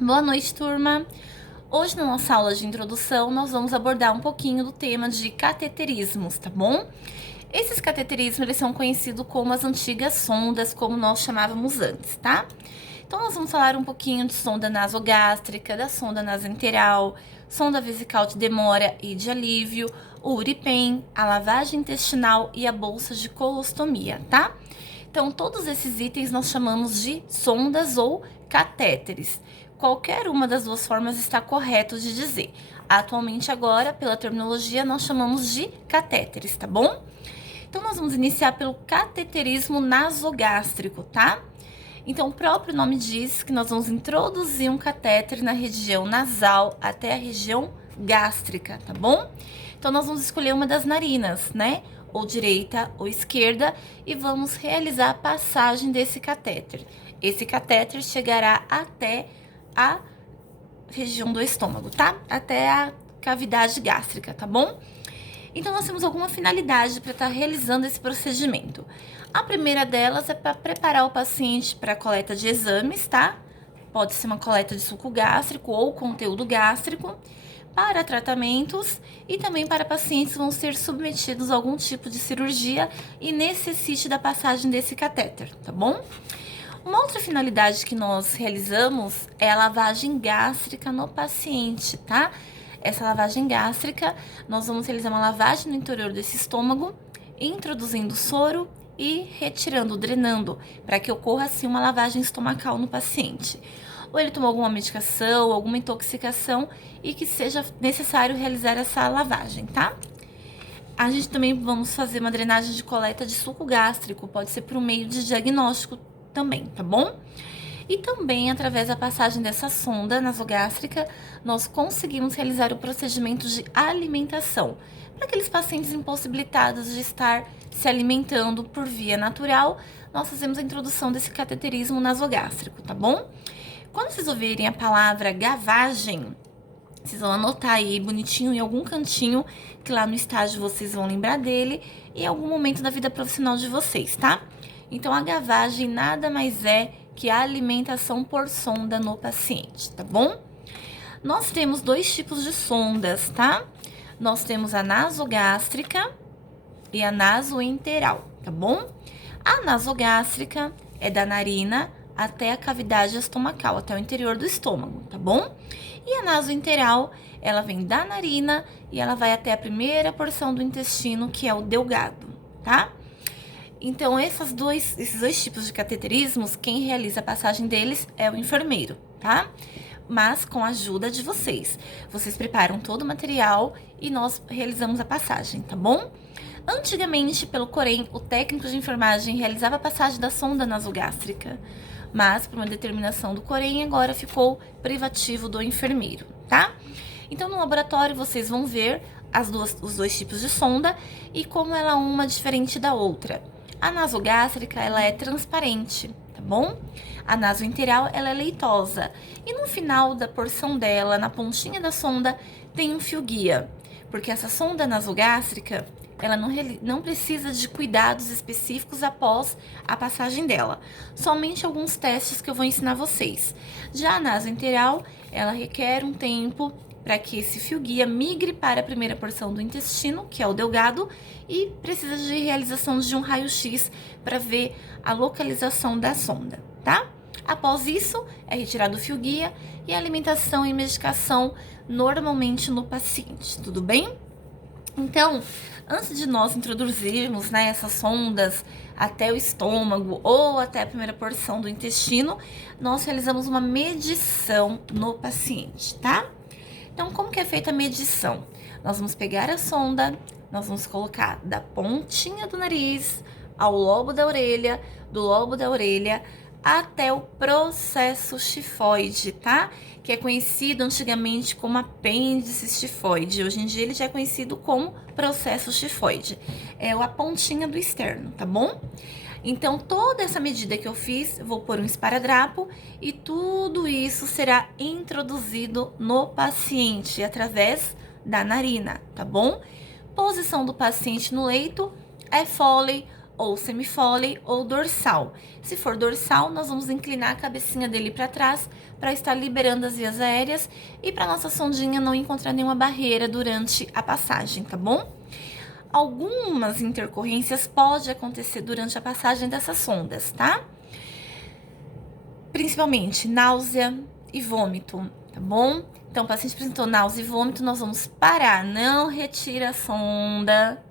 Boa noite, turma! Hoje, na nossa aula de introdução, nós vamos abordar um pouquinho do tema de cateterismos, tá bom? Esses cateterismos, eles são conhecidos como as antigas sondas, como nós chamávamos antes, tá? Então, nós vamos falar um pouquinho de sonda nasogástrica, da sonda nasoenteral, sonda vesical de demora e de alívio, o Uripen, a lavagem intestinal e a bolsa de colostomia, tá? Então, todos esses itens nós chamamos de sondas ou catéteres. Qualquer uma das duas formas está correto de dizer. Atualmente agora, pela terminologia, nós chamamos de catéteres, tá bom? Então, nós vamos iniciar pelo cateterismo nasogástrico, tá? Então, o próprio nome diz que nós vamos introduzir um catéter na região nasal até a região gástrica, tá bom? Então, nós vamos escolher uma das narinas, né? Ou direita ou esquerda, e vamos realizar a passagem desse catéter. Esse catéter chegará até a região do estômago, tá? Até a cavidade gástrica, tá bom? Então, nós temos alguma finalidade para estar realizando esse procedimento. A primeira delas é para preparar o paciente para a coleta de exames, tá? Pode ser uma coleta de suco gástrico ou conteúdo gástrico, para tratamentos e também para pacientes que vão ser submetidos a algum tipo de cirurgia e necessite da passagem desse catéter, tá bom? Uma outra finalidade que nós realizamos é a lavagem gástrica no paciente, tá? Essa lavagem gástrica, nós vamos realizar uma lavagem no interior desse estômago, introduzindo soro e retirando, drenando, para que ocorra assim uma lavagem estomacal no paciente. Ou ele tomou alguma medicação, alguma intoxicação e que seja necessário realizar essa lavagem, tá? A gente também vamos fazer uma drenagem de coleta de suco gástrico, pode ser por meio de diagnóstico também, tá bom? E também, através da passagem dessa sonda nasogástrica, nós conseguimos realizar o procedimento de alimentação para aqueles pacientes impossibilitados de estar se alimentando por via natural. Nós fazemos a introdução desse cateterismo nasogástrico, tá bom? Quando vocês ouvirem a palavra gavagem, vocês vão anotar aí bonitinho em algum cantinho, que lá no estágio vocês vão lembrar dele em algum momento da vida profissional de vocês, tá? Então, a gavagem nada mais é que a alimentação por sonda no paciente, tá bom? Nós temos dois tipos de sondas, tá? Nós temos a nasogástrica e a nasoenteral, tá bom? A nasogástrica é da narina até a cavidade estomacal, até o interior do estômago, tá bom? E a nasoenteral, ela vem da narina e ela vai até a primeira porção do intestino, que é o delgado, tá? Então, esses dois tipos de cateterismos, quem realiza a passagem deles é o enfermeiro, tá? Mas com a ajuda de vocês. Vocês preparam todo o material e nós realizamos a passagem, tá bom? Antigamente, pelo Corém, o técnico de enfermagem realizava a passagem da sonda nasogástrica, mas por uma determinação do Corém, agora ficou privativo do enfermeiro, tá? Então, no laboratório, vocês vão ver os dois tipos de sonda e como ela é uma diferente da outra. A nasogástrica, ela é transparente, tá bom? A nasoenteral, ela é leitosa. E no final da porção dela, na pontinha da sonda, tem um fio guia. Porque essa sonda nasogástrica, ela não precisa de cuidados específicos após a passagem dela. Somente alguns testes que eu vou ensinar vocês. Já a nasoenteral, ela requer um tempo para que esse fio guia migre para a primeira porção do intestino, que é o delgado, e precisa de realização de um raio-x para ver a localização da sonda, tá? Após isso, é retirado o fio guia e alimentação e medicação normalmente no paciente, tudo bem? Então, antes de nós introduzirmos, né, essas sondas até o estômago ou até a primeira porção do intestino, nós realizamos uma medição no paciente, tá? Então, como que é feita a medição? Nós vamos pegar a sonda, nós vamos colocar da pontinha do nariz ao lobo da orelha, do lobo da orelha até o processo xifoide, tá? Que é conhecido antigamente como apêndice xifoide. Hoje em dia ele já é conhecido como processo xifoide. É a pontinha do externo, tá bom? Então, toda essa medida que eu fiz, eu vou pôr um esparadrapo e tudo isso será introduzido no paciente através da narina, tá bom? Posição do paciente no leito é Foley ou semifole ou dorsal. Se for dorsal, nós vamos inclinar a cabecinha dele para trás para estar liberando as vias aéreas e para nossa sondinha não encontrar nenhuma barreira durante a passagem, tá bom? Algumas intercorrências podem acontecer durante a passagem dessas sondas, tá? Principalmente náusea e vômito, tá bom? Então, o paciente apresentou náusea e vômito, nós vamos parar, não retira a sonda,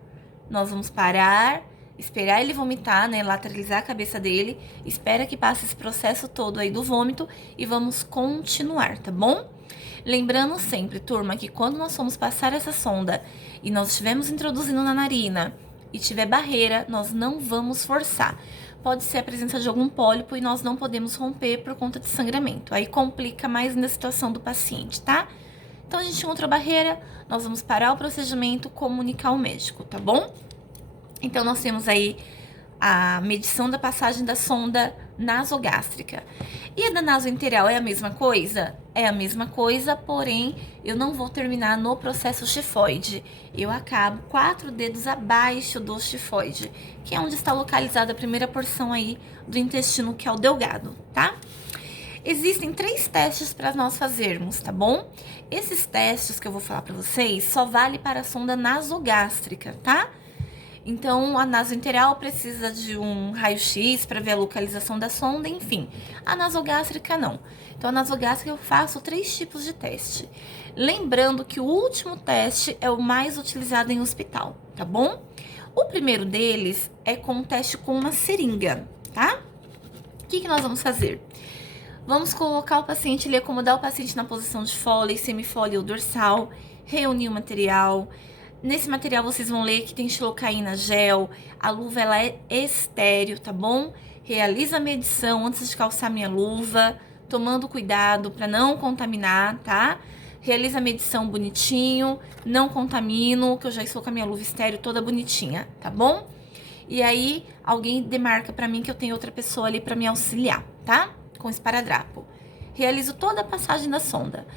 nós vamos parar, esperar ele vomitar, né, lateralizar a cabeça dele, espera que passe esse processo todo aí do vômito e vamos continuar, tá bom? Lembrando sempre, turma, que quando nós formos passar essa sonda e nós estivermos introduzindo na narina e tiver barreira, nós não vamos forçar. Pode ser a presença de algum pólipo e nós não podemos romper por conta de sangramento. Aí complica mais na situação do paciente, tá? Então, a gente encontrou a barreira, nós vamos parar o procedimento, comunicar ao médico, tá bom? Então, nós temos aí a medição da passagem da sonda nasogástrica. E a da nasointerior é a mesma coisa? É a mesma coisa, porém, eu não vou terminar no processo xifoide. Eu acabo 4 dedos abaixo do xifoide, que é onde está localizada a primeira porção aí do intestino, que é o delgado, tá? Existem 3 testes para nós fazermos, tá bom? Esses testes que eu vou falar para vocês só vale para a sonda nasogástrica, tá? Então, a nasointerior precisa de um raio-x para ver a localização da sonda, enfim. A nasogástrica não. Então, a nasogástrica eu faço 3 tipos de teste. Lembrando que o último teste é o mais utilizado em hospital, tá bom? O primeiro deles é com um teste com uma seringa, tá? O que nós vamos fazer? Vamos colocar o paciente, acomodar o paciente na posição de Foley, semifole ou dorsal, reunir o material. Nesse material vocês vão ler que tem xilocaína gel, a luva ela é estéreo, tá bom? Realiza a medição antes de calçar minha luva, tomando cuidado para não contaminar, tá? Realiza a medição bonitinho, não contamino, que eu já estou com a minha luva estéreo toda bonitinha, tá bom? E aí alguém demarca para mim que eu tenho outra pessoa ali para me auxiliar, tá? Com esparadrapo. Realizo toda a passagem da sonda.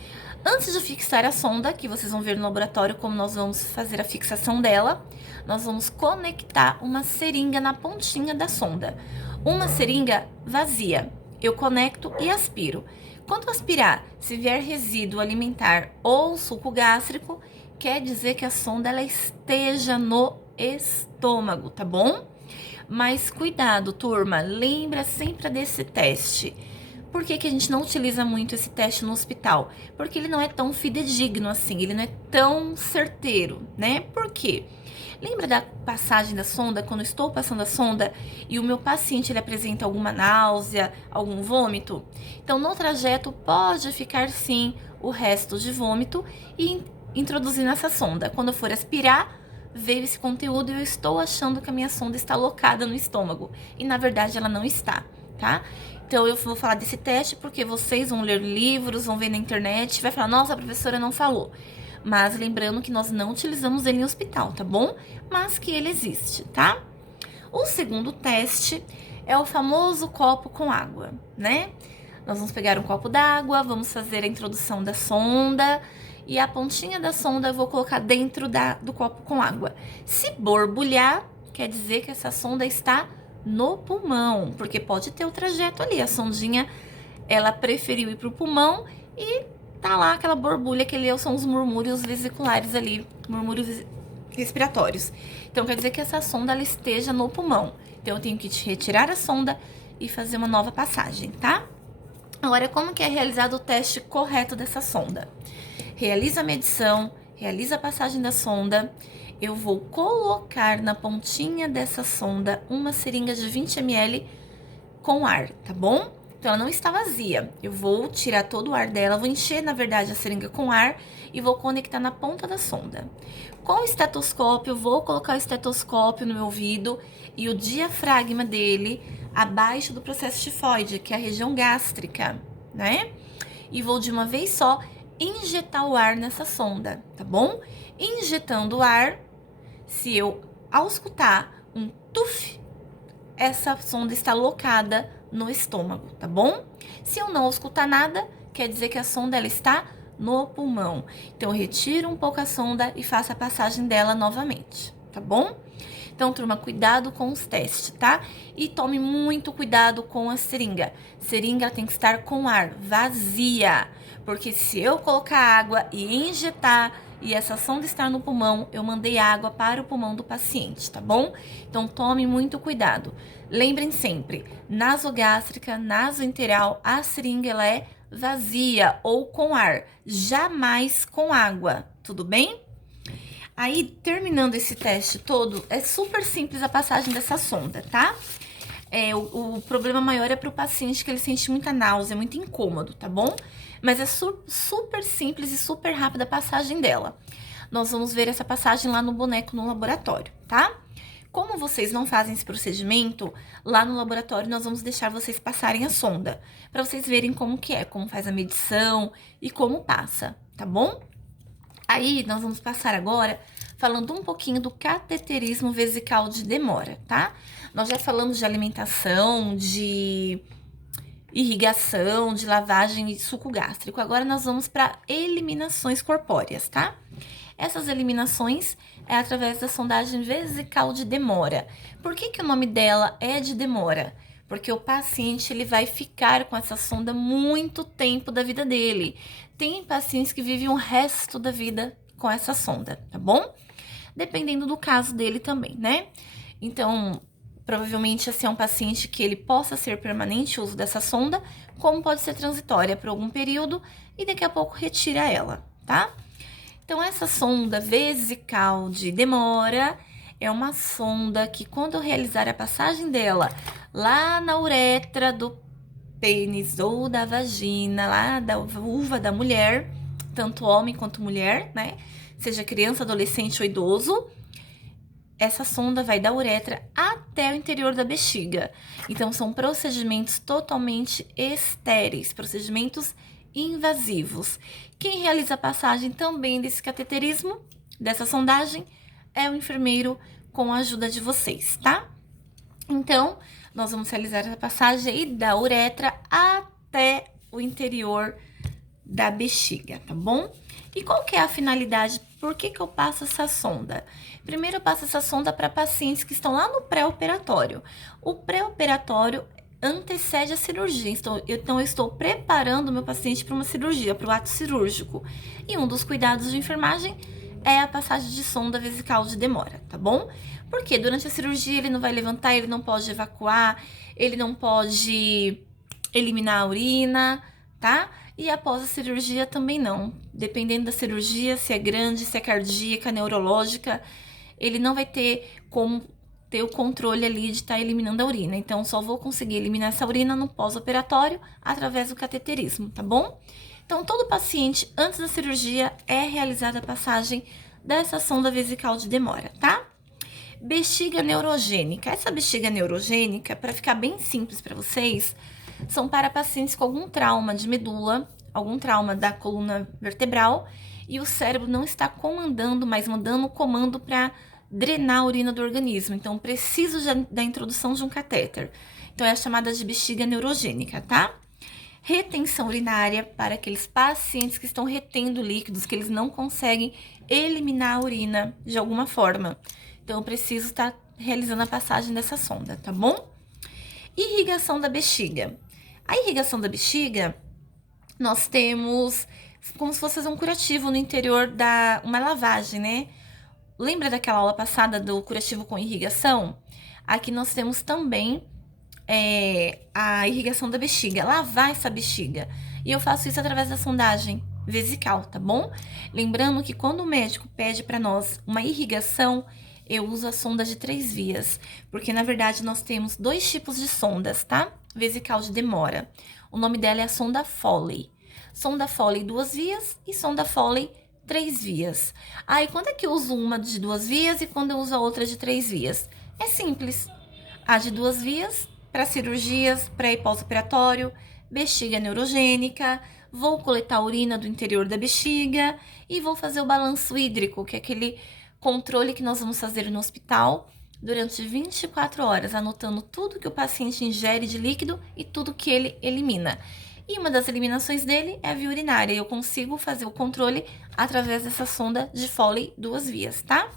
Antes de fixar a sonda, que vocês vão ver no laboratório como nós vamos fazer a fixação dela, nós vamos conectar uma seringa na pontinha da sonda. Uma seringa vazia. Eu conecto e aspiro. Quando aspirar, se vier resíduo alimentar ou suco gástrico, quer dizer que a sonda ela esteja no estômago, tá bom? Mas cuidado, turma, lembra sempre desse teste. Por que a gente não utiliza muito esse teste no hospital? Porque ele não é tão fidedigno assim, ele não é tão certeiro, né? Por quê? Lembra da passagem da sonda, quando eu estou passando a sonda e o meu paciente ele apresenta alguma náusea, algum vômito? Então, no trajeto pode ficar sim o resto de vômito e introduzir nessa sonda. Quando eu for aspirar, veio esse conteúdo e eu estou achando que a minha sonda está alocada no estômago. E na verdade ela não está, tá? Então, eu vou falar desse teste porque vocês vão ler livros, vão ver na internet, vai falar, nossa, a professora não falou. Mas lembrando que nós não utilizamos ele em hospital, tá bom? Mas que ele existe, tá? O segundo teste é o famoso copo com água, né? Nós vamos pegar um copo d'água, vamos fazer a introdução da sonda e a pontinha da sonda eu vou colocar dentro do copo com água. Se borbulhar, quer dizer que essa sonda está no pulmão, porque pode ter o trajeto ali, a sondinha, ela preferiu ir pro pulmão e tá lá aquela borbulha, que são os murmúrios vesiculares ali, murmúrios respiratórios. Então, quer dizer que essa sonda, ela esteja no pulmão. Então, eu tenho que retirar a sonda e fazer uma nova passagem, tá? Agora, como que é realizado o teste correto dessa sonda? Realiza a medição, realiza a passagem da sonda. Eu vou colocar na pontinha dessa sonda uma seringa de 20 ml com ar, tá bom? Então, ela não está vazia. Eu vou tirar todo o ar dela, vou encher, na verdade, a seringa com ar e vou conectar na ponta da sonda. Com o estetoscópio, eu vou colocar o estetoscópio no meu ouvido e o diafragma dele abaixo do processo xifoide, que é a região gástrica, né? E vou, de uma vez só, injetar o ar nessa sonda, tá bom? Injetando o ar, se eu, ao escutar um tuf, essa sonda está alocada no estômago, tá bom? Se eu não escutar nada, quer dizer que a sonda ela está no pulmão. Então, eu retiro um pouco a sonda e faço a passagem dela novamente, tá bom? Então, turma, cuidado com os testes, tá? E tome muito cuidado com a seringa. Seringa tem que estar com ar, vazia. Porque se eu colocar água e injetar e essa sonda estar no pulmão, eu mandei água para o pulmão do paciente, tá bom? Então, tome muito cuidado. Lembrem sempre, nasogástrica, nasointeral, a seringa ela é vazia ou com ar, jamais com água, tudo bem? Aí, terminando esse teste todo, é super simples a passagem dessa sonda, tá? O problema maior é pro paciente que ele sente muita náusea, muito incômodo, tá bom? Mas é super simples e super rápida a passagem dela. Nós vamos ver essa passagem lá no boneco no laboratório, tá? Como vocês não fazem esse procedimento, lá no laboratório nós vamos deixar vocês passarem a sonda, para vocês verem como que é, como faz a medição e como passa, tá bom? Aí, nós vamos passar agora falando um pouquinho do cateterismo vesical de demora, tá? Nós já falamos de alimentação, de irrigação, de lavagem e suco gástrico. Agora nós vamos para eliminações corpóreas, tá? Essas eliminações é através da sondagem vesical de demora. Por que o nome dela é de demora? Porque o paciente ele vai ficar com essa sonda muito tempo da vida dele. Tem pacientes que vivem o resto da vida com essa sonda, tá bom? Dependendo do caso dele também, né? Então, provavelmente esse é um paciente que ele possa ser permanente o uso dessa sonda, como pode ser transitória por algum período e daqui a pouco retira ela, tá? Então, essa sonda vesical de demora é uma sonda que, quando eu realizar a passagem dela lá na uretra do pênis ou da vagina, lá da vulva da mulher, tanto homem quanto mulher, né? Seja criança, adolescente ou idoso, essa sonda vai da uretra até o interior da bexiga. Então, são procedimentos totalmente estéreis, procedimentos invasivos. Quem realiza a passagem também desse cateterismo, dessa sondagem, é o enfermeiro com a ajuda de vocês, tá? Então, nós vamos realizar a passagem aí da uretra até o interior da bexiga, tá bom? E qual que é a finalidade? Por que eu passo essa sonda? Primeiro, eu passo essa sonda para pacientes que estão lá no pré-operatório. O pré-operatório antecede a cirurgia, então eu estou preparando o meu paciente para uma cirurgia, para o ato cirúrgico. E um dos cuidados de enfermagem é a passagem de sonda vesical de demora, tá bom? Porque durante a cirurgia ele não vai levantar, ele não pode evacuar, ele não pode eliminar a urina, tá? E após a cirurgia também não. Dependendo da cirurgia, se é grande, se é cardíaca, neurológica, ele não vai ter como ter o controle ali de estar eliminando a urina. Então, só vou conseguir eliminar essa urina no pós-operatório através do cateterismo, tá bom? Então, todo paciente, antes da cirurgia, é realizada a passagem dessa sonda vesical de demora, tá? Bexiga neurogênica. Essa bexiga neurogênica, para ficar bem simples para vocês, são para pacientes com algum trauma de medula, algum trauma da coluna vertebral, e o cérebro não está comandando, mas mandando o comando para drenar a urina do organismo. Então, preciso da introdução de um catéter. Então, é a chamada de bexiga neurogênica, tá? Retenção urinária para aqueles pacientes que estão retendo líquidos, que eles não conseguem eliminar a urina de alguma forma. Então, eu preciso estar realizando a passagem dessa sonda, tá bom? Irrigação da bexiga. A irrigação da bexiga, nós temos como se fosse um curativo no interior uma lavagem, né? Lembra daquela aula passada do curativo com irrigação? Aqui nós temos também a irrigação da bexiga, lavar essa bexiga. E eu faço isso através da sondagem vesical, tá bom? Lembrando que quando o médico pede para nós uma irrigação, eu uso a sonda de 3 vias, porque na verdade nós temos 2 tipos de sondas, tá? Vesical de demora. O nome dela é a sonda Foley. Sonda Foley 2 vias e sonda Foley 3 vias. Aí, quando é que eu uso uma de 2 vias e quando eu uso a outra de 3 vias? É simples. A de 2 vias para cirurgias pré e pós-operatório, bexiga neurogênica, vou coletar a urina do interior da bexiga e vou fazer o balanço hídrico, que é aquele controle que nós vamos fazer no hospital durante 24 horas, anotando tudo que o paciente ingere de líquido e tudo que ele elimina. E uma das eliminações dele é a via urinária. Eu consigo fazer o controle através dessa sonda de Foley 2 vias, tá?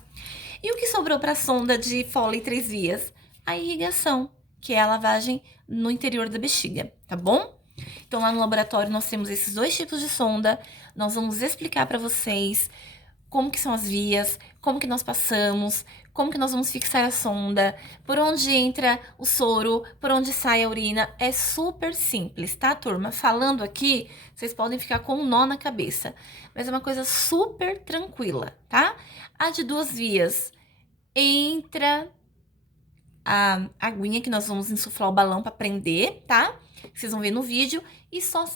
E o que sobrou para a sonda de Foley 3 vias? A irrigação, que é a lavagem no interior da bexiga, tá bom? Então, lá no laboratório, nós temos esses dois tipos de sonda. Nós vamos explicar para vocês como que são as vias, como que nós passamos, como que nós vamos fixar a sonda, por onde entra o soro, por onde sai a urina. É super simples, tá, turma? Falando aqui, vocês podem ficar com um nó na cabeça, mas é uma coisa super tranquila, tá? A de 2 vias, entra a aguinha que nós vamos insuflar o balão para prender, tá? Vocês vão ver no vídeo.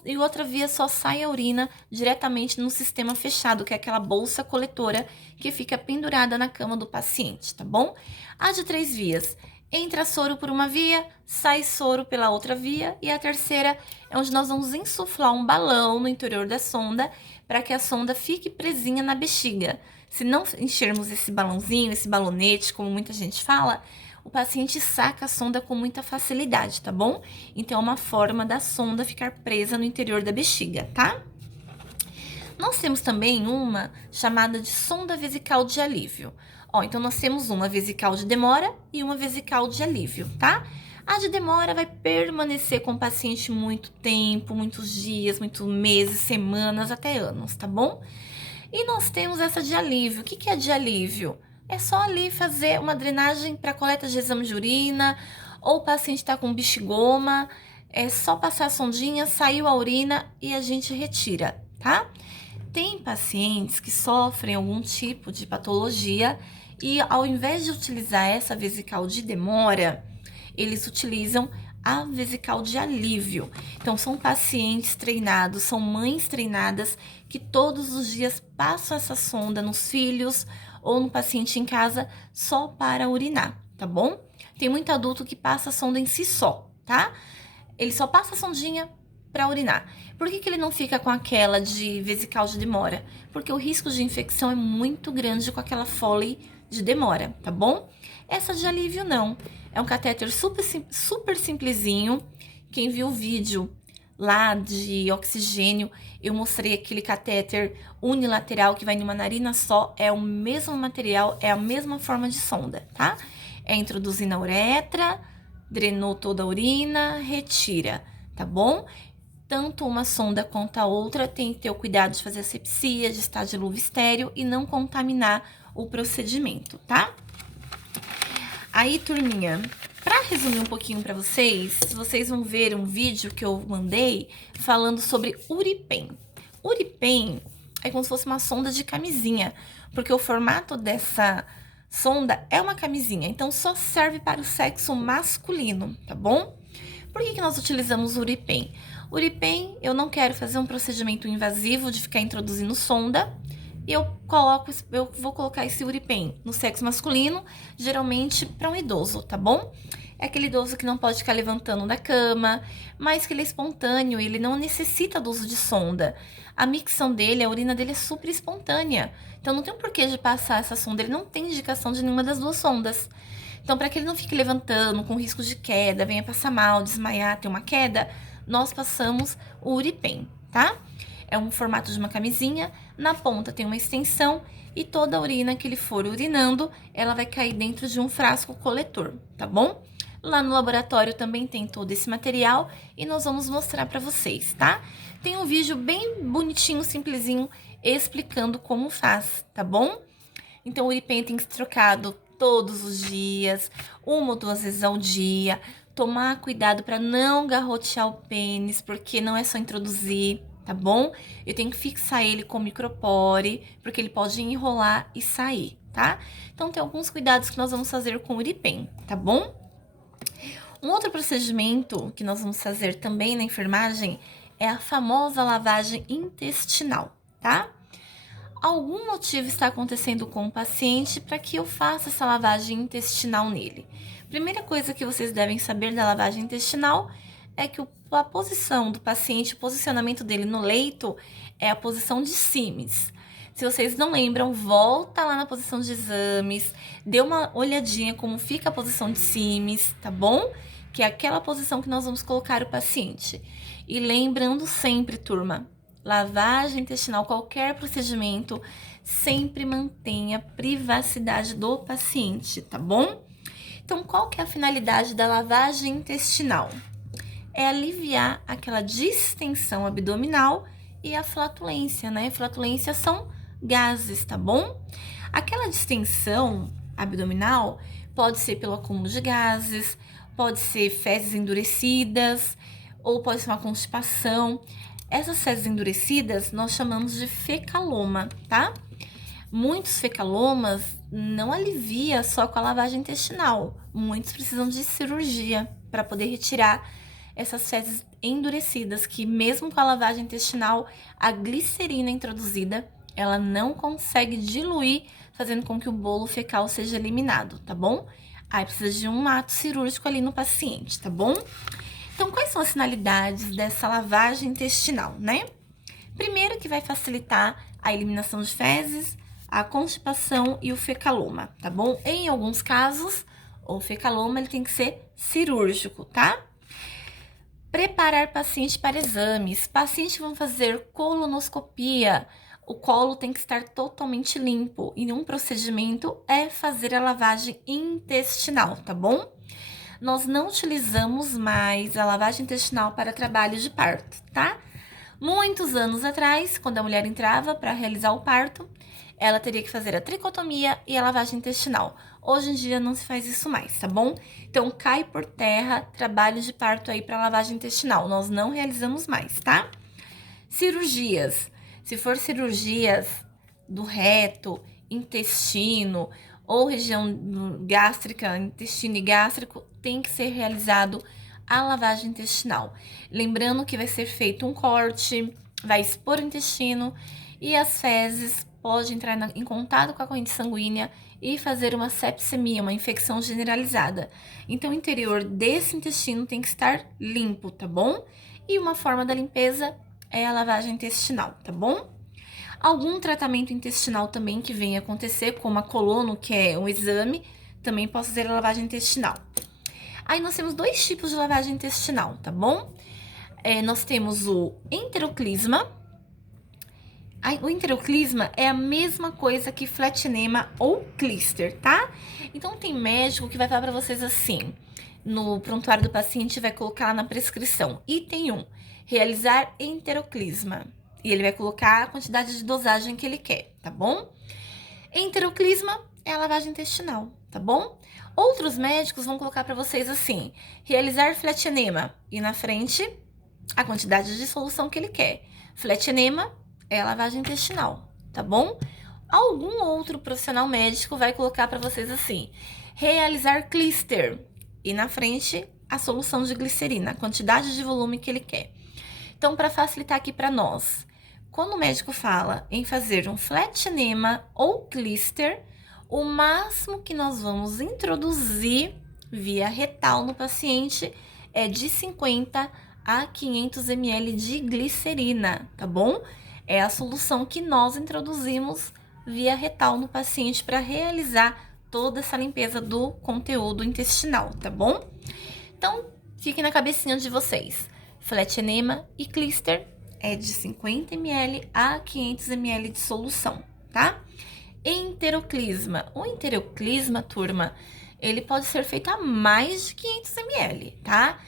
E outra via só sai a urina diretamente no sistema fechado, que é aquela bolsa coletora que fica pendurada na cama do paciente, tá bom? A de 3 vias, entra soro por uma via, sai soro pela outra via. E a terceira é onde nós vamos insuflar um balão no interior da sonda para que a sonda fique presinha na bexiga. Se não enchermos esse balãozinho, esse balonete, como muita gente fala, o paciente saca a sonda com muita facilidade, tá bom? Então, é uma forma da sonda ficar presa no interior da bexiga, tá? Nós temos também uma chamada de sonda vesical de alívio. Ó, então nós temos uma vesical de demora e uma vesical de alívio, tá? A de demora vai permanecer com o paciente muito tempo, muitos dias, muitos meses, semanas, até anos, tá bom? E nós temos essa de alívio. O que é de alívio? É só ali fazer uma drenagem para coleta de exame de urina, ou o paciente está com bexigoma, é só passar a sondinha, saiu a urina e a gente retira, tá? Tem pacientes que sofrem algum tipo de patologia e ao invés de utilizar essa vesical de demora, eles utilizam a vesical de alívio. Então, são pacientes treinados, são mães treinadas que todos os dias passam essa sonda nos filhos ou no paciente em casa só para urinar, tá bom? Tem muito adulto que passa a sonda em si só, tá? Ele só passa a sondinha para urinar. Por que ele não fica com aquela de vesical de demora? Porque o risco de infecção é muito grande com aquela Foley de demora, tá bom? Essa de alívio não. É um catéter super simplesinho. Quem viu o vídeo lá de oxigênio, eu mostrei aquele catéter unilateral que vai numa narina só, é o mesmo material, é a mesma forma de sonda, tá? É introduzir na uretra, drenou toda a urina, retira, tá bom? Tanto uma sonda quanto a outra tem que ter o cuidado de fazer asepsia, de estar de luva estéreo e não contaminar o procedimento, tá? Aí, turminha, para resumir um pouquinho para vocês, vocês vão ver um vídeo que eu mandei falando sobre Uripen. Uripen é como se fosse uma sonda de camisinha, porque o formato dessa sonda é uma camisinha, então só serve para o sexo masculino, tá bom? Por que nós utilizamos o Uripen? Uripen, eu não quero fazer um procedimento invasivo de ficar introduzindo sonda, eu vou colocar esse Uripen no sexo masculino, geralmente para um idoso, tá bom? É aquele idoso que não pode ficar levantando da cama, mas que ele é espontâneo, ele não necessita do uso de sonda. A micção dele, a urina dele é super espontânea, então não tem um porquê de passar essa sonda, ele não tem indicação de nenhuma das duas sondas. Então, para que ele não fique levantando com risco de queda, venha passar mal, desmaiar, ter uma queda, nós passamos o Uripen, tá? É um formato de uma camisinha, na ponta tem uma extensão e toda a urina que ele for urinando, ela vai cair dentro de um frasco coletor, tá bom? Lá no laboratório também tem todo esse material e nós vamos mostrar para vocês, tá? Tem um vídeo bem bonitinho, simplesinho, explicando como faz, tá bom? Então, o Uripen tem que ser trocado todos os dias, 1 ou 2 vezes ao dia. Tomar cuidado para não garrotear o pênis, porque não é só introduzir, tá bom? Eu tenho que fixar ele com micropore, porque ele pode enrolar e sair, tá? Então, tem alguns cuidados que nós vamos fazer com o Uripen, tá bom? Um outro procedimento que nós vamos fazer também na enfermagem é a famosa lavagem intestinal, tá? Algum motivo está acontecendo com o paciente para que eu faça essa lavagem intestinal nele. Primeira coisa que vocês devem saber da lavagem intestinal é que a posição do paciente, o posicionamento dele no leito é a posição de Simes. Se vocês não lembram, volta lá na posição de exames, dê uma olhadinha como fica a posição de Simes, tá bom? Que é aquela posição que nós vamos colocar o paciente. E lembrando sempre, turma, lavagem intestinal, qualquer procedimento, sempre mantenha a privacidade do paciente, tá bom? Então, qual que é a finalidade da lavagem intestinal? É aliviar aquela distensão abdominal e a flatulência, né? Flatulência são gases, tá bom? Aquela distensão abdominal pode ser pelo acúmulo de gases, pode ser fezes endurecidas, ou pode ser uma constipação. Essas fezes endurecidas nós chamamos de fecaloma, tá? Muitos fecalomas não alivia só com a lavagem intestinal. Muitos precisam de cirurgia para poder retirar essas fezes endurecidas, que mesmo com a lavagem intestinal, a glicerina introduzida, ela não consegue diluir, fazendo com que o bolo fecal seja eliminado, tá bom? Aí precisa de um ato cirúrgico ali no paciente, tá bom? Então, quais são as finalidades dessa lavagem intestinal, né? Primeiro, que vai facilitar a eliminação de fezes, a constipação e o fecaloma, tá bom? Em alguns casos, o fecaloma ele tem que ser cirúrgico, tá? Preparar paciente para exames. Pacientes vão fazer colonoscopia. O colo tem que estar totalmente limpo. E um procedimento é fazer a lavagem intestinal, tá bom? Nós não utilizamos mais a lavagem intestinal para trabalho de parto, tá? Muitos anos atrás, quando a mulher entrava para realizar o parto, ela teria que fazer a tricotomia e a lavagem intestinal. Hoje em dia não se faz isso mais, tá bom? Então cai por terra trabalho de parto aí para lavagem intestinal. Nós não realizamos mais, tá? Cirurgias. Se for cirurgias do reto, intestino ou região gástrica, intestino e gástrico, tem que ser realizado a lavagem intestinal. Lembrando que vai ser feito um corte, vai expor o intestino e as fezes podem entrar em contato com a corrente sanguínea e fazer uma sepsemia, uma infecção generalizada. Então, o interior desse intestino tem que estar limpo, tá bom? E uma forma da limpeza é a lavagem intestinal, tá bom? Algum tratamento intestinal também que venha acontecer, como a colono, que é um exame, também posso fazer a lavagem intestinal. Aí nós temos dois tipos de lavagem intestinal, tá bom? Nós temos o enteroclisma. O enteroclisma é a mesma coisa que fletinema ou clíster, tá? Então tem médico que vai falar para vocês assim, no prontuário do paciente vai colocar lá na prescrição, item 1, realizar enteroclisma. E ele vai colocar a quantidade de dosagem que ele quer, tá bom? Enteroclisma é a lavagem intestinal, tá bom? Outros médicos vão colocar para vocês assim, realizar fletinema e na frente a quantidade de solução que ele quer. Fletinema é a lavagem intestinal, tá bom? Algum outro profissional médico vai colocar para vocês assim, realizar clíster e na frente a solução de glicerina, a quantidade de volume que ele quer. Então, para facilitar aqui para nós, quando o médico fala em fazer um fletinema ou clíster, o máximo que nós vamos introduzir via retal no paciente é de 50 a 500 ml de glicerina, tá bom? É a solução que nós introduzimos via retal no paciente para realizar toda essa limpeza do conteúdo intestinal, tá bom? Então, fiquem na cabecinha de vocês. Fletinema e clíster é de 50 ml a 500 ml de solução, tá? Enteroclisma. O enteroclisma, turma, ele pode ser feito a mais de 500 ml, tá?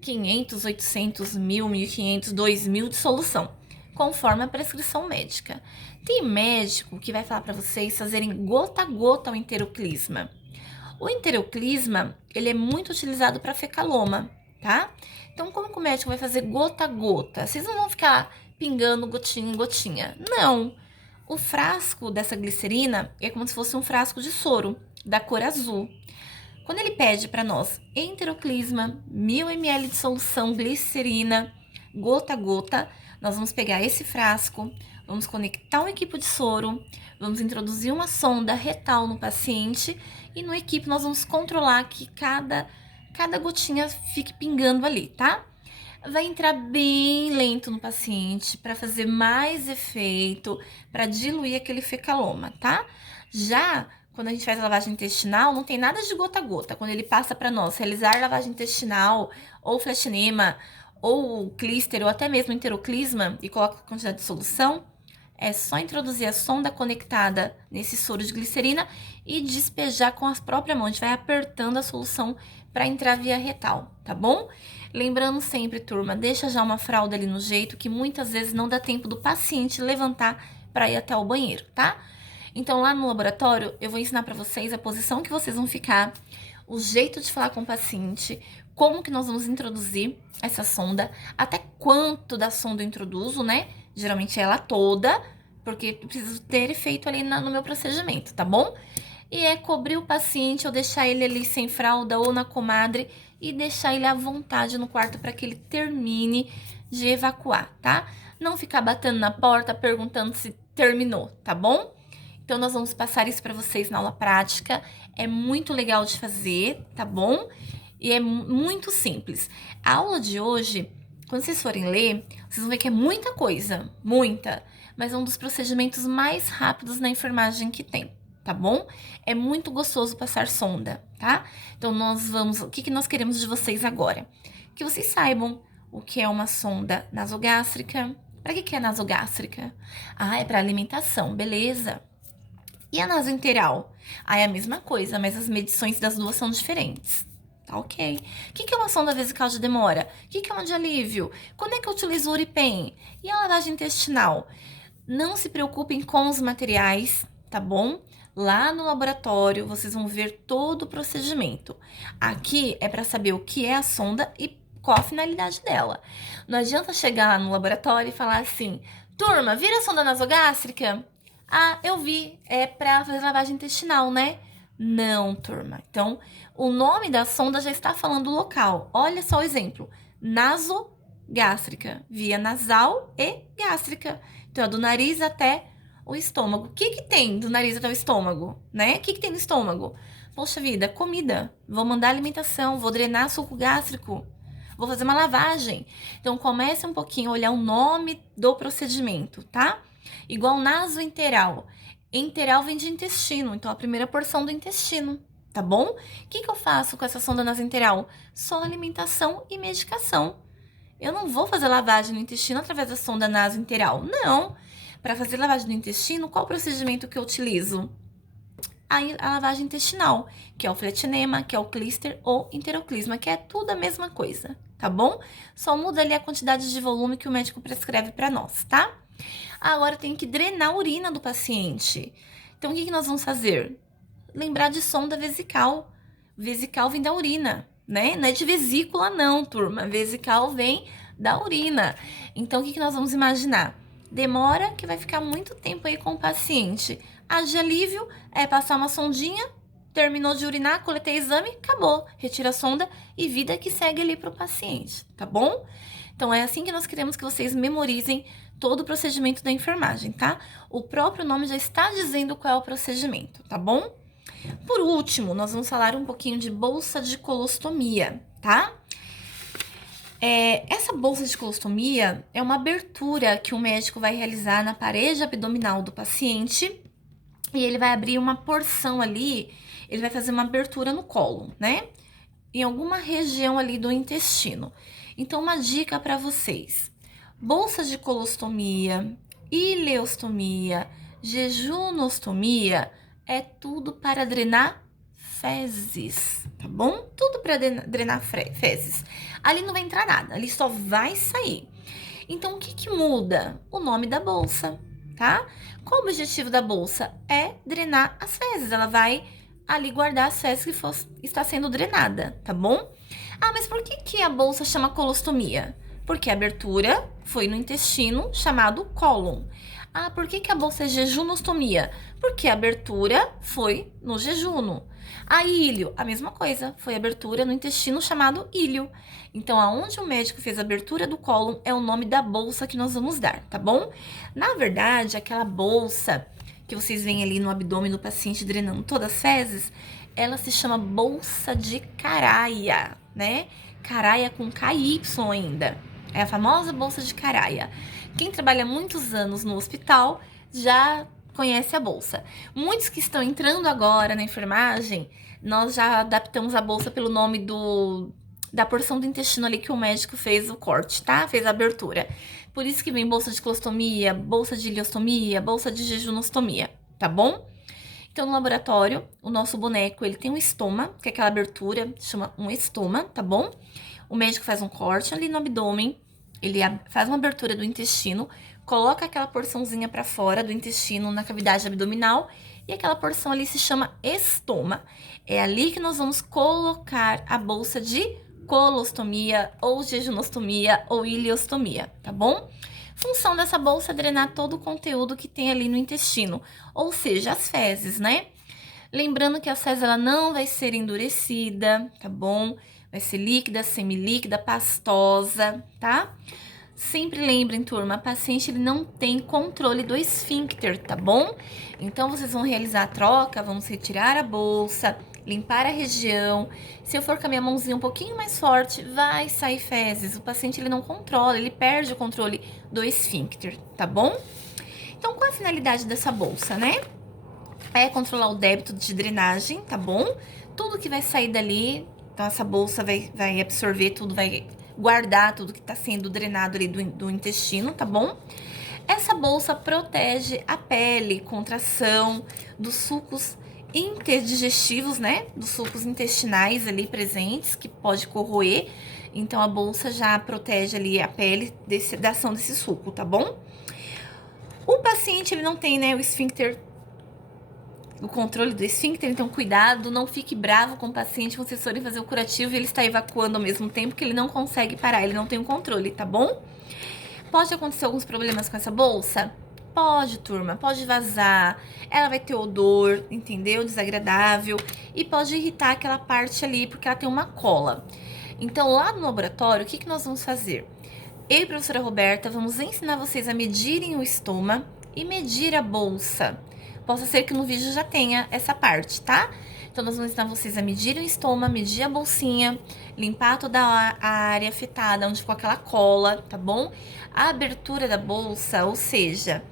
500, 800, 1000, 1500, 2000 de solução, conforme a prescrição médica. Tem médico que vai falar para vocês fazerem gota a gota o enteroclisma. O enteroclisma, ele é muito utilizado para fecaloma, tá? Então, como que o médico vai fazer gota a gota? Vocês não vão ficar pingando gotinha em gotinha. Não. O frasco dessa glicerina é como se fosse um frasco de soro, da cor azul. Quando ele pede para nós enteroclisma, 1000 ml de solução glicerina, gota a gota, nós vamos pegar esse frasco, vamos conectar um equipo de soro, vamos introduzir uma sonda retal no paciente e no equipo nós vamos controlar que cada gotinha fique pingando ali, tá? Vai entrar bem lento no paciente para fazer mais efeito, para diluir aquele fecaloma, tá? Já quando a gente faz a lavagem intestinal, não tem nada de gota a gota. Quando ele passa para nós realizar lavagem intestinal ou fletinema ou o clíster, ou até mesmo enteroclisma, e coloca a quantidade de solução, é só introduzir a sonda conectada nesse soro de glicerina e despejar com as próprias mãos. A gente vai apertando a solução para entrar via retal, tá bom? Lembrando sempre, turma, deixa já uma fralda ali no jeito, que muitas vezes não dá tempo do paciente levantar para ir até o banheiro, tá? Então, lá no laboratório, eu vou ensinar para vocês a posição que vocês vão ficar, o jeito de falar com o paciente, como que nós vamos introduzir essa sonda, até quanto da sonda eu introduzo, né? Geralmente ela toda, porque eu preciso ter efeito ali no meu procedimento, tá bom? E é cobrir o paciente ou deixar ele ali sem fralda ou na comadre e deixar ele à vontade no quarto para que ele termine de evacuar, tá? Não ficar batendo na porta perguntando se terminou, tá bom? Então, nós vamos passar isso para vocês na aula prática. É muito legal de fazer, tá bom? E é muito simples. A aula de hoje, quando vocês forem ler, vocês vão ver que é muita coisa, muita. Mas é um dos procedimentos mais rápidos na enfermagem que tem, tá bom? É muito gostoso passar sonda, tá? Então, o que nós queremos de vocês agora? Que vocês saibam o que é uma sonda nasogástrica. Para que é nasogástrica? Ah, é para alimentação, beleza. E a nasointeral? Ah, é a mesma coisa, mas as medições das duas são diferentes. Tá ok. O que é uma sonda vesical de demora? O que é uma de alívio? Quando é que eu utilizo o Uripen? E a lavagem intestinal? Não se preocupem com os materiais, tá bom? Lá no laboratório, vocês vão ver todo o procedimento. Aqui é para saber o que é a sonda e qual a finalidade dela. Não adianta chegar lá no laboratório e falar assim, turma, vira a sonda nasogástrica? Ah, eu vi, é para fazer lavagem intestinal, né? Não, turma. Então, o nome da sonda já está falando o local. Olha só o exemplo. Nasogástrica, via nasal e gástrica. Então, é do nariz até o estômago. O que tem do nariz até o estômago, né? O que tem no estômago? Poxa vida, comida. Vou mandar alimentação, vou drenar suco gástrico, vou fazer uma lavagem. Então, comece um pouquinho a olhar o nome do procedimento, tá? Igual nasointeral. Enteral vem de intestino, então a primeira porção do intestino, tá bom? O que eu faço com essa sonda nasointeral? Só alimentação e medicação. Eu não vou fazer lavagem no intestino através da sonda nasointeral, não. Para fazer lavagem no intestino, qual o procedimento que eu utilizo? A lavagem intestinal, que é o fletinema, que é o clíster ou enteroclisma, que é tudo a mesma coisa, tá bom? Só muda ali a quantidade de volume que o médico prescreve para nós, tá? Agora tem que drenar a urina do paciente. Então, o que nós vamos fazer? Lembrar de sonda vesical. Vesical vem da urina, né? Não é de vesícula não, turma. Vesical vem da urina. Então, o que nós vamos imaginar? Demora que vai ficar muito tempo aí com o paciente. A de alívio é passar uma sondinha, terminou de urinar, coletei exame, acabou. Retira a sonda e vida que segue ali para o paciente, tá bom? Então, é assim que nós queremos que vocês memorizem todo o procedimento da enfermagem, tá? O próprio nome já está dizendo qual é o procedimento, tá bom? Por último, nós vamos falar um pouquinho de bolsa de colostomia, tá? Essa bolsa de colostomia é uma abertura que o médico vai realizar na parede abdominal do paciente e ele vai abrir uma porção ali, ele vai fazer uma abertura no colo, né? Em alguma região ali do intestino. Então, uma dica para vocês. Bolsa de colostomia, ileostomia, jejunostomia é tudo para drenar fezes, tá bom? Tudo para drenar fezes. Ali não vai entrar nada, ali só vai sair. Então, o que muda? O nome da bolsa, tá? Qual o objetivo da bolsa? É drenar as fezes. Ela vai ali guardar as fezes que está sendo drenada, tá bom? Ah, mas por que a bolsa chama colostomia? Porque a abertura foi no intestino chamado cólon. Ah, por que a bolsa é jejunostomia? Porque a abertura foi no jejuno. A íleo, a mesma coisa, foi abertura no intestino chamado íleo. Então, aonde o médico fez a abertura do cólon é o nome da bolsa que nós vamos dar, tá bom? Na verdade, aquela bolsa que vocês veem ali no abdômen do paciente drenando todas as fezes, ela se chama bolsa de Caraia, né? Caraia com KY ainda. É a famosa bolsa de Caraia. Quem trabalha muitos anos no hospital já conhece a bolsa. Muitos que estão entrando agora na enfermagem, nós já adaptamos a bolsa pelo nome da porção do intestino ali que o médico fez o corte, tá? Fez a abertura. Por isso que vem bolsa de colostomia, bolsa de ileostomia, bolsa de jejunostomia, tá bom? Então, no laboratório, o nosso boneco, ele tem um estoma, que é aquela abertura, chama um estoma, tá bom? O médico faz um corte ali no abdômen, ele faz uma abertura do intestino, coloca aquela porçãozinha para fora do intestino na cavidade abdominal e aquela porção ali se chama estoma. É ali que nós vamos colocar a bolsa de colostomia ou jejunostomia ou ileostomia, tá bom? Função dessa bolsa é drenar todo o conteúdo que tem ali no intestino, ou seja, as fezes, né? Lembrando que a fezes ela não vai ser endurecida, tá bom? Vai ser líquida, semilíquida, pastosa, tá? Sempre lembrem, turma, a paciente ele não tem controle do esfíncter, tá bom? Então, vocês vão realizar a troca, vamos retirar a bolsa, limpar a região. Se eu for com a minha mãozinha um pouquinho mais forte, vai sair fezes. O paciente ele não controla, ele perde o controle do esfíncter, tá bom? Então, qual a finalidade dessa bolsa, né? É controlar o débito de drenagem, tá bom? Tudo que vai sair dali, então essa bolsa vai absorver tudo, vai guardar tudo que tá sendo drenado ali do intestino, tá bom? Essa bolsa protege a pele contra a ação dos sucos interdigestivos, né? Dos sucos intestinais ali presentes, que pode corroer. Então, a bolsa já protege ali a pele da ação desse suco, tá bom? O paciente, ele não tem, né, o esfíncter, o controle do esfíncter, então cuidado, não fique bravo com o paciente, vocês forem fazer o curativo e ele está evacuando ao mesmo tempo que ele não consegue parar, ele não tem o controle, tá bom? Pode acontecer alguns problemas com essa bolsa? Pode, turma, pode vazar, ela vai ter odor, entendeu? Desagradável, e pode irritar aquela parte ali, porque ela tem uma cola. Então, lá no laboratório, o que nós vamos fazer? Eu e a professora Roberta vamos ensinar vocês a medirem o estoma e medir a bolsa. Possa ser que no vídeo já tenha essa parte, tá? Então, nós vamos ensinar vocês a medirem o estoma, medir a bolsinha, limpar toda a área afetada, onde ficou aquela cola, tá bom? A abertura da bolsa, ou seja,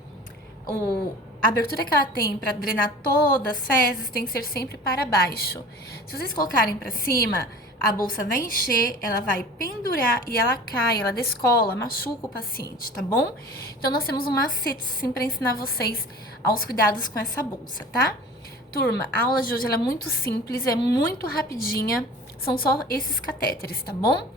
a abertura que ela tem para drenar todas as fezes tem que ser sempre para baixo. Se vocês colocarem para cima, a bolsa vai encher, ela vai pendurar e ela cai, ela descola, machuca o paciente, tá bom? Então, nós temos um macete sim para ensinar vocês aos cuidados com essa bolsa, tá? Turma, a aula de hoje ela é muito simples, é muito rapidinha, são só esses catéteres, tá bom?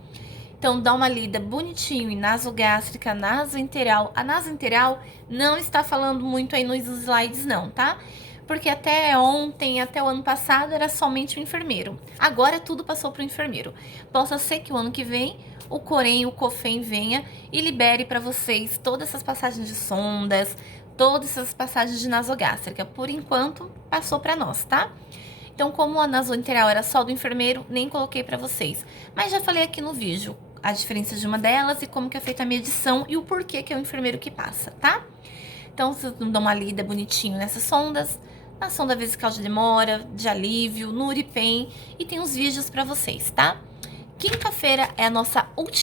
Então, dá uma lida bonitinho em nasogástrica, nasoenteral. A nasoenteral não está falando muito aí nos slides não, tá? Porque até ontem, até o ano passado, era somente o enfermeiro. Agora tudo passou para o enfermeiro. Possa ser que o ano que vem o Corém, o COFEM venha e libere para vocês todas essas passagens de sondas, todas essas passagens de nasogástrica. Por enquanto, passou para nós, tá? Então, como a nasoenteral era só do enfermeiro, nem coloquei para vocês. Mas já falei aqui no vídeo a diferença de uma delas e como que é feita a medição e o porquê que é o enfermeiro que passa, tá? Então, vocês dão uma lida bonitinho nessas sondas, na sonda vesical de demora, de alívio, no Uripen, e tem uns vídeos para vocês, tá? Quinta-feira é a nossa última